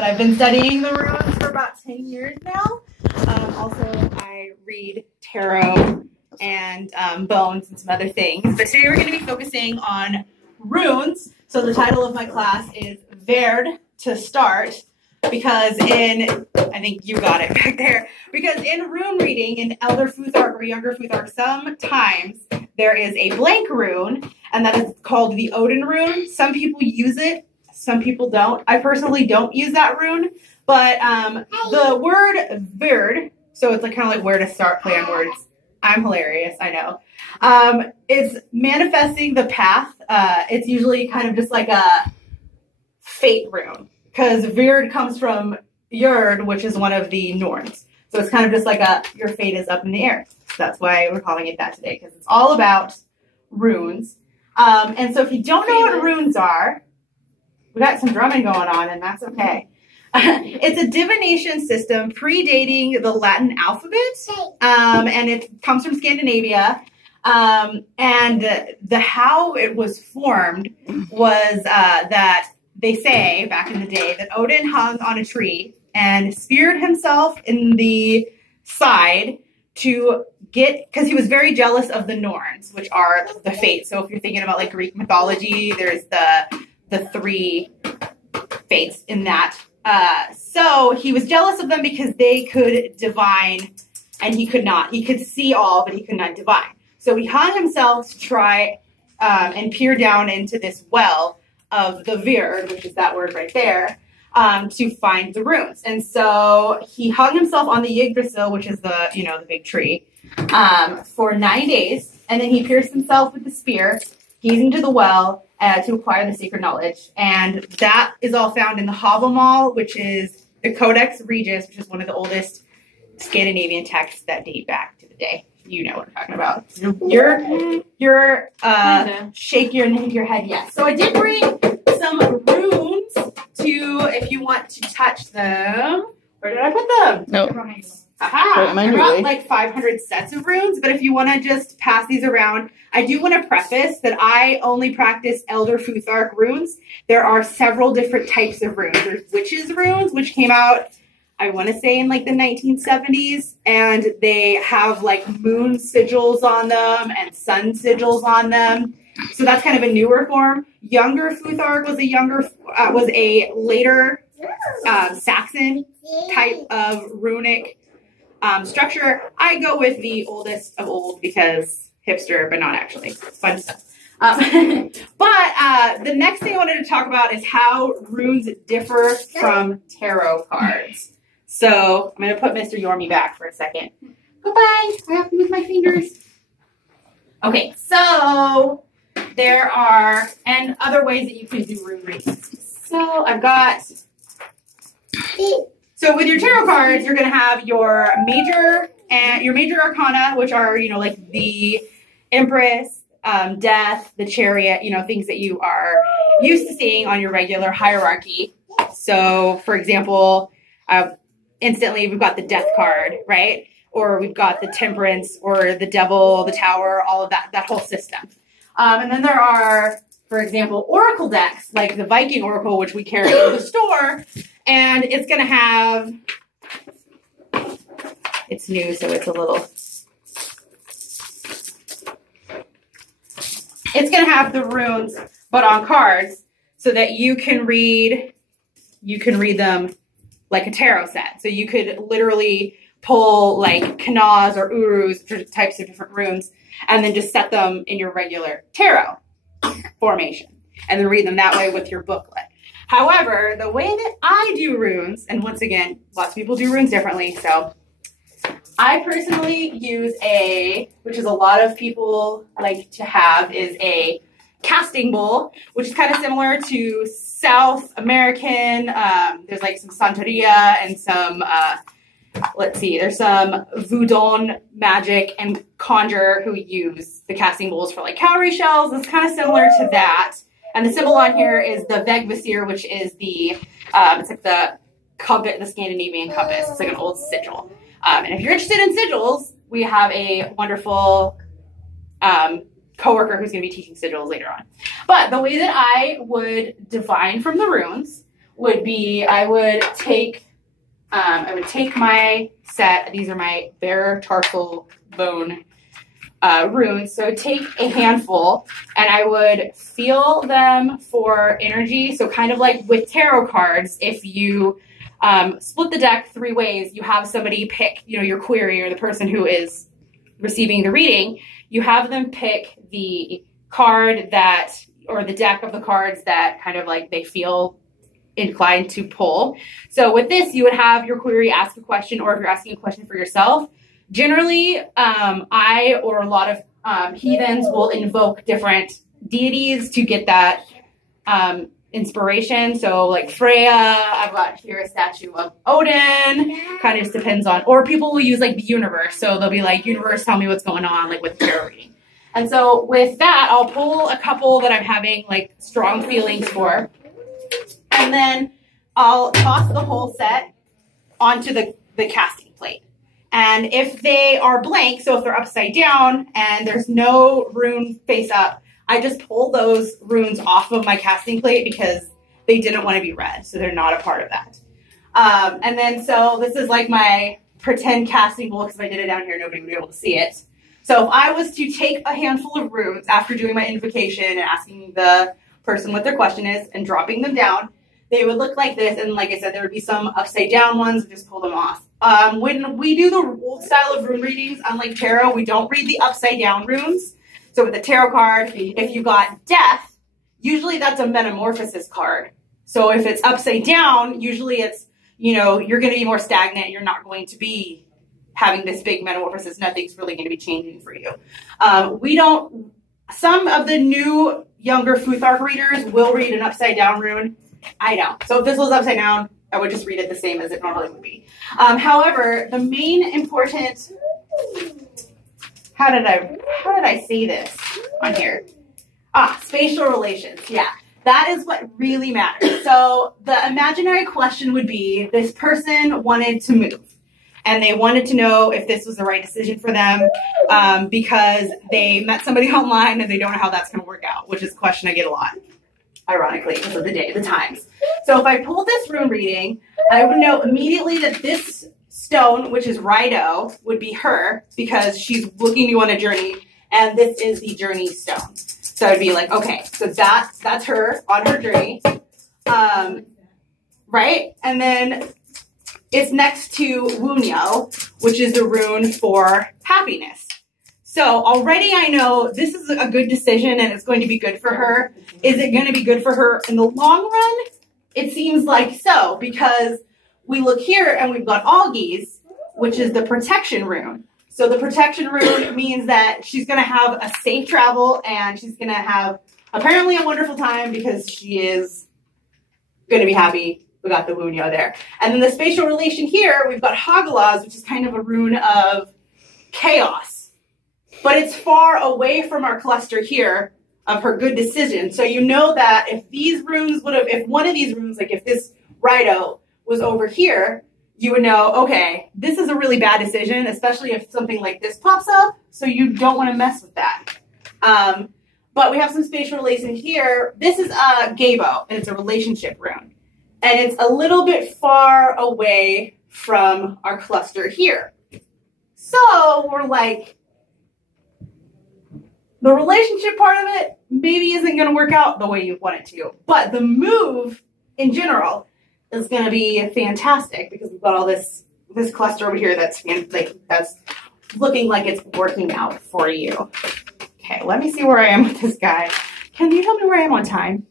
I've been studying the runes for about 10 years now. Also, I read tarot and bones and some other things. But today we're going to be focusing on runes. So the title of my class is Wyrd to start, because I think you got it back there, because in rune reading, in Elder Futhark or Younger Futhark, sometimes there is a blank rune, and that is called the Odin rune. Some people use it, some people don't. I personally don't use that rune, but the word Wyrd, so it's like kind of like where to start, play on words. I'm hilarious, I know. It's manifesting the path. It's usually kind of just like a fate rune, because Wyrd comes from Wyrd, which is one of the Norns. So it's kind of just like your fate is up in the air. So that's why we're calling it that today, because it's all about runes. And so if you don't know what runes are, we got some drumming going on, and that's okay. It's a divination system predating the Latin alphabet, and it comes from Scandinavia. And how it was formed was that they say back in the day that Odin hung on a tree and speared himself in the side to get, because he was very jealous of the Norns, which are the fates. So if you're thinking about like Greek mythology, there's the three fates in that. So he was jealous of them because they could divine and he could not. He could see all, but he could not divine. So he hung himself to try and peer down into this well of the Wyrd, which is that word right there, to find the runes. And so he hung himself on the Yggdrasil, which is the big tree, for 9 days, and then he pierced himself with the spear, gazing to the well to acquire the secret knowledge. And that is all found in the Havamal, which is the Codex Regius, which is one of the oldest Scandinavian texts that date back to the day. You know what I'm talking about. You're shake your head yes. So I did bring some runes if you want to touch them. Where did I put them? Nope. Aha! I brought like 500 sets of runes, but if you want to just pass these around, I do want to preface that I only practice Elder Futhark runes. There are several different types of runes. There's witches runes, which came out, I want to say, in like the 1970s, and they have like moon sigils on them and sun sigils on them. So that's kind of a newer form. Younger Futhark was a later Saxon type of runic structure. I go with the oldest of old because hipster, but not actually. It's fun stuff. But the next thing I wanted to talk about is how runes differ from tarot cards. So I'm going to put Mr. Yormy back for a second. Goodbye. I have to move my fingers. Okay, so there are other ways that you can do rune readings. So I've got. So with your tarot cards, you're going to have your major arcana, which are like the Empress, Death, the Chariot, things that you are used to seeing on your regular hierarchy. So, for example, instantly we've got the Death card, right? Or we've got the Temperance, or the Devil, the Tower, all of that whole system. And then there are, for example, Oracle decks, like the Viking Oracle, which we carry in the store. And it's going to have, it's new, so it's a little, it's going to have the runes, but on cards, so that you can read them like a tarot set. So you could literally pull like Kanaz or Urus, types of different runes, and then just set them in your regular tarot formation, and then read them that way with your booklet. However, the way that I do runes, and once again, lots of people do runes differently, so I personally use which is a lot of people like to have, is a casting bowl, which is kind of similar to South American. There's like some Santeria and some, there's some Voodoo magic and conjure who use the casting bowls for like cowrie shells. It's kind of similar to that. And the symbol on here is the Vegvisir, which is it's like the compass, the Scandinavian compass. It's like an old sigil. And if you're interested in sigils, we have a wonderful coworker who's going to be teaching sigils later on. But the way that I would divine from the runes would be I would take my set. These are my bare tarsal bone runes. So take a handful and I would feel them for energy. So kind of like with tarot cards, if you split the deck 3 ways, you have somebody pick, your query or the person who is receiving the reading, you have them pick the card or the deck of the cards that kind of like they feel inclined to pull. So with this, you would have your query ask a question, or if you're asking a question for yourself, generally, I or a lot of heathens will invoke different deities to get that inspiration. So like Freya, I've got here a statue of Odin, kind of just depends on, or people will use like the universe. So they'll be like, universe, tell me what's going on, like with tarot reading. And so with that, I'll pull a couple that I'm having like strong feelings for. And then I'll toss the whole set onto the casting plate. And if they are blank, so if they're upside down and there's no rune face up, I just pull those runes off of my casting plate because they didn't want to be read. So they're not a part of that. And then so this is like my pretend casting bowl, because if I did it down here, nobody would be able to see it. So if I was to take a handful of runes after doing my invocation and asking the person what their question is and dropping them down, they would look like this. And like I said, there would be some upside down ones, just pull them off. When we do the old style of rune readings, unlike tarot, we don't read the upside down runes. So with a tarot card, if you got death, usually that's a metamorphosis card. So if it's upside down, usually it's, you're going to be more stagnant. You're not going to be having this big metamorphosis. Nothing's really going to be changing for you. Some of the new younger Futhark readers will read an upside down rune. I don't. So if this was upside down, I would just read it the same as it normally would be. However, the main important, how did I say this on here? Spatial relations. Yeah, that is what really matters. So the imaginary question would be, this person wanted to move and they wanted to know if this was the right decision for them because they met somebody online and they don't know how that's going to work out, which is a question I get a lot, ironically, because of the times. So if I pulled this rune reading, I would know immediately that this stone, which is Rhydo, would be her because she's looking to go on a journey, and this is the journey stone. So I'd be like, okay, so that's her on her journey, right? And then it's next to Wunyo, which is the rune for happiness. So already I know this is a good decision and it's going to be good for her. Is it going to be good for her in the long run? It seems like so, because we look here and we've got Algi's, which is the protection rune. So the protection rune means that she's going to have a safe travel and she's going to have apparently a wonderful time because she is going to be happy. We got the Wunyo there. And then the spatial relation here, we've got Hagalaz, which is kind of a rune of chaos. But it's far away from our cluster here of her good decision. So you know that if these runes if one of these runes, like if this Rhydo was over here, you would know, okay, this is a really bad decision, especially if something like this pops up. So you don't want to mess with that. But we have some spatial relation here. This is a Gabo, and it's a relationship rune. And it's a little bit far away from our cluster here. So we're like, the relationship part of it maybe isn't going to work out the way you want it to. But the move in general is going to be fantastic because we've got all this cluster over here that's looking like it's working out for you. Okay, let me see where I am with this guy. Can you tell me where I am on time?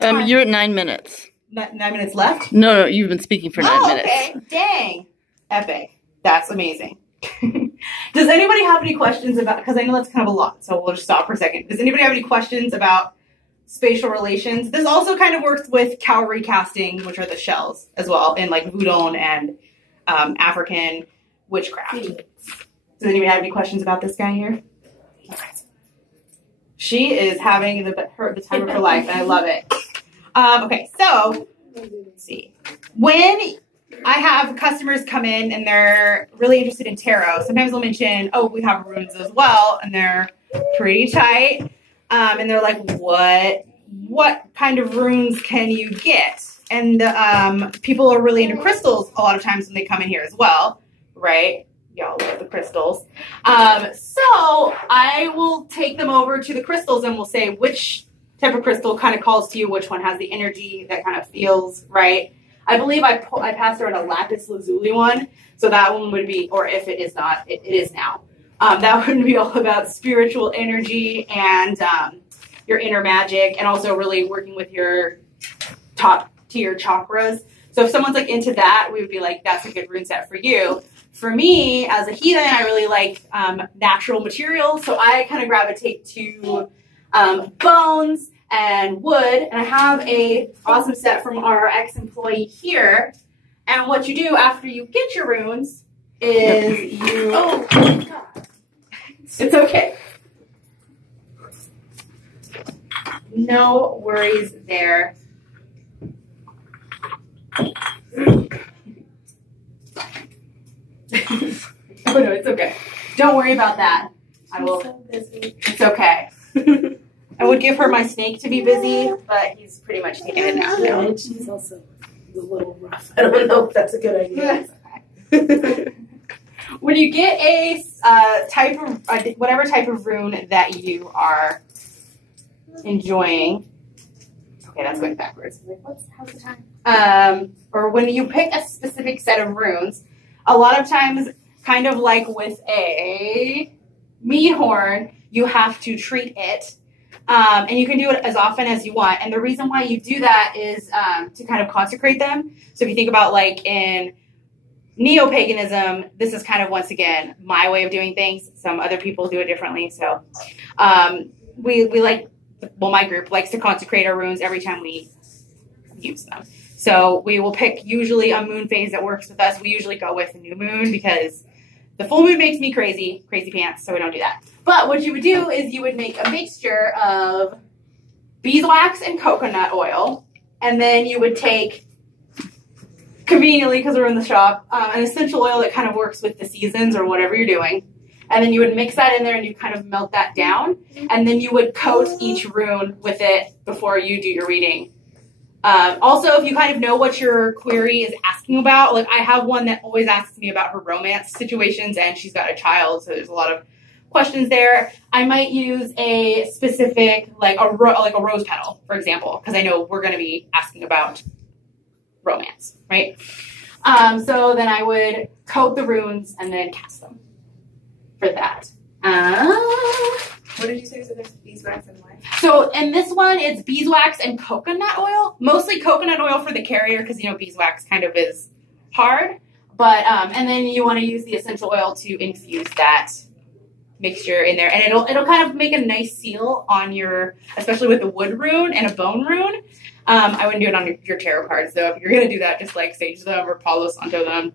You're at 9 minutes. 9 minutes left? No, you've been speaking for 9 minutes. Okay, dang. Epic. That's amazing. Does anybody have any questions about, because I know that's kind of a lot, so we'll just stop for a second. Does anybody have any questions about spatial relations? This also kind of works with cowrie casting, which are the shells as well, in like voodoo and African witchcraft. Does anybody have any questions about this guy here? Okay. She is having the time of her life, and I love it. Okay, so let's see. When I have customers come in and they're really interested in tarot, sometimes they'll mention, oh, we have runes as well, and they're pretty tight. And they're like, what kind of runes can you get? and people are really into crystals a lot of times when they come in here as well, right? Y'all love the crystals. So I will take them over to the crystals and we'll say which type of crystal kind of calls to you, which one has the energy that kind of feels right. I believe I passed around a lapis lazuli one, so that one would be, or if it is not, it is now. That would be all about spiritual energy and your inner magic, and also really working with your top tier chakras. So if someone's like into that, we would be like, that's a good rune set for you. For me, as a heathen, I really like natural materials, so I kind of gravitate to bones and wood, and I have a awesome set from our ex-employee here. And what you do after you get your runes is you, oh my God, it's okay. No worries there. Oh no, it's okay. Don't worry about that. I will. So busy. It's okay. I would give her my snake to be busy, but he's pretty much taken it now. Yeah, and she's also a little rough. I don't know if that's a good idea. When you get a type of whatever type of rune that you are enjoying, okay, that's going backwards. How's the time? Or when you pick a specific set of runes, a lot of times, kind of like with a mead horn, you have to treat it. And you can do it as often as you want. And the reason why you do that is to kind of consecrate them. So if you think about like in neo-paganism, this is kind of, once again, my way of doing things. Some other people do it differently. So we like, well, my group likes to consecrate our runes every time we use them. So we will pick usually a moon phase that works with us. We usually go with the new moon because the full moon makes me crazy pants, so we don't do that. But what you would do is you would make a mixture of beeswax and coconut oil, and then you would take, conveniently because we're in the shop, an essential oil that kind of works with the seasons or whatever you're doing. And then you would mix that in there and you kind of melt that down. And then you would coat each rune with it before you do your reading. Also, if you kind of know what your query is asking about, like I have one that always asks me about her romance situations, and she's got a child, so there's a lot of questions there. I might use a specific, like a rose petal, for example, because I know we're going to be asking about romance, right? So then I would coat the runes and then cast them for that. What did you say? So there's beeswax and what? So in this one, it's beeswax and coconut oil. Mostly coconut oil for the carrier because, you know, beeswax kind of is hard. But, and then you want to use the essential oil to infuse that mixture in there. And it'll kind of make a nice seal on your, especially with a wood rune and a bone rune. I wouldn't do it on your tarot cards, though. If you're going to do that, just like sage them or Palo Santo them.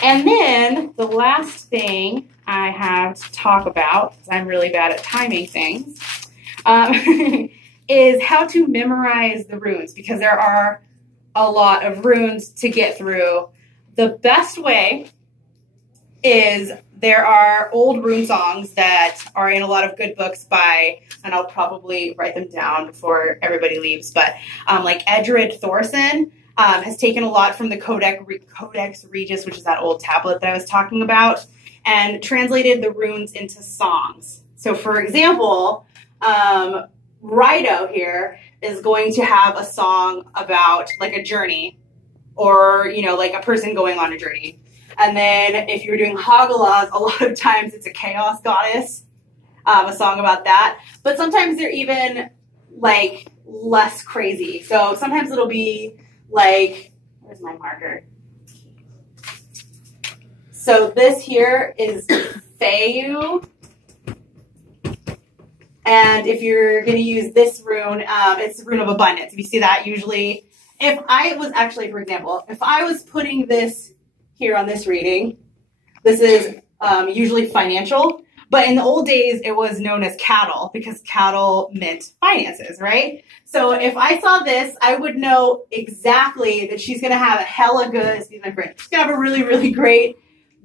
And then the last thing I have to talk about, because I'm really bad at timing things, is how to memorize the runes, because there are a lot of runes to get through. The best way is there are old rune songs that are in a lot of good books by, and I'll probably write them down before everybody leaves, but like Edred Thorson has taken a lot from the Codex Regius, which is that old tablet that I was talking about, and translated the runes into songs. So for example, Rido here is going to have a song about like a journey, or, you know, like a person going on a journey. And then if you're doing Hagalaz, a lot of times it's a chaos goddess, a song about that. But sometimes they're even like less crazy. So sometimes it'll be like, where's my marker? So this here is Feyu. And if you're going to use this rune, it's the rune of abundance. If you see that, usually, if I was actually, for example, if I was putting this here on this reading, this is usually financial. But in the old days, it was known as cattle because cattle meant finances, right? So if I saw this, I would know exactly that she's going to have a hella good, excuse my French, she's going to have a really, really great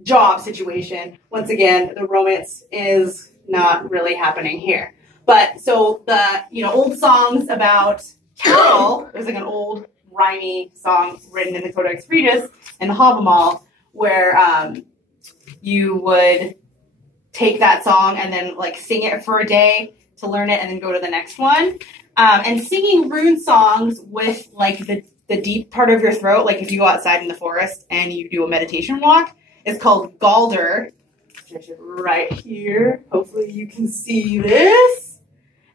job situation. Once again, the romance is not really happening here. But so the old songs about cattle, there's like an old rhymey song written in the Codex Regius and the Havamal where you would take that song and then like sing it for a day to learn it and then go to the next one. And singing rune songs with like the deep part of your throat, like if you go outside in the forest and you do a meditation walk, is called Galder. Right here. Hopefully you can see this.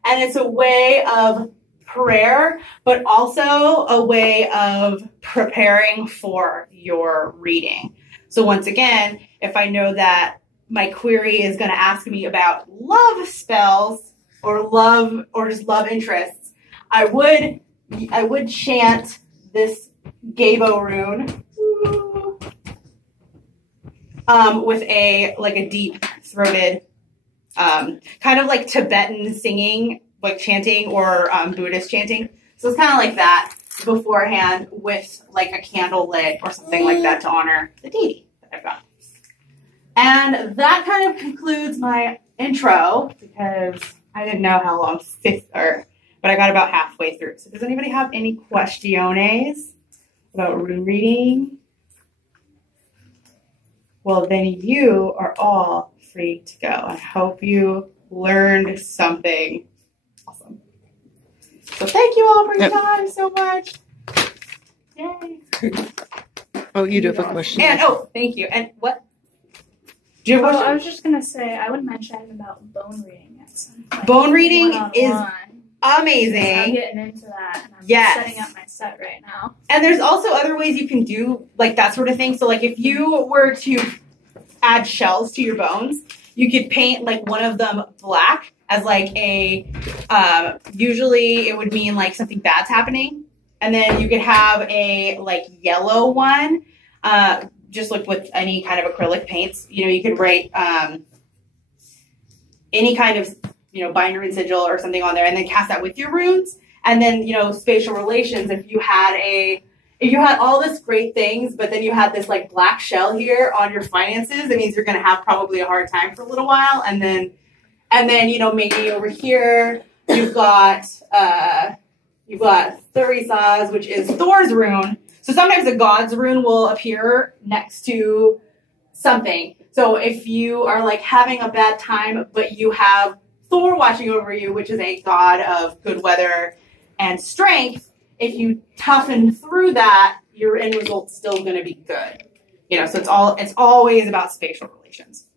And it's a way of prayer, but also a way of preparing for your reading. So once again, if I know that my query is going to ask me about love spells or just love interests, I would chant this Gabo rune with a deep throated kind of like Tibetan singing, like chanting or Buddhist chanting. So it's kind of like that beforehand with like a candle lit or something like that to honor the deity that I've got. And that kind of concludes my intro because I didn't know how long but I got about halfway through. So does anybody have any questiones about rune reading? Well, then you are all free to go. I hope you learned something awesome. So thank you all for your time so much. Yay. Oh, you do have a question. And thank you. And what? Do you have a question? I was just gonna say I would mention about bone reading next time. Like bone reading is I'm amazing. getting into that. And I'm setting up my set right now. And there's also other ways you can do like that sort of thing. So like if you were to add shells to your bones, you could paint like one of them black as like a, usually it would mean like something bad's happening. And then you could have a like yellow one, just like with any kind of acrylic paints. You could write any kind of, binder and sigil or something on there and then cast that with your runes. And then, spatial relations, if you had all this great things, but then you had this like black shell here on your finances, it means you're going to have probably a hard time for a little while. And then, maybe over here, you've got Thurisaz, which is Thor's rune. So sometimes a god's rune will appear next to something. So if you are like having a bad time, but you have Thor watching over you, which is a god of good weather and strength, if you toughen through that, your end result's still going to be good. So it's always about spatial relations.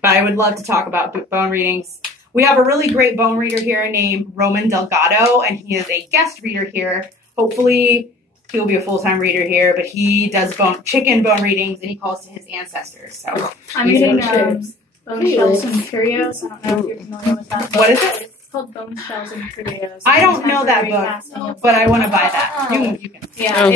But I would love to talk about bone readings. We have a really great bone reader here named Roman Delgado, and he is a guest reader here. Hopefully he'll be a full-time reader here, but he does chicken bone readings, and he calls to his ancestors. So I'm getting Bone Shells and Curios. I don't know if you're familiar with that book. What is it? It's called Bone Shells and Curios. I don't know that book, but I want to buy that. You can. Yeah.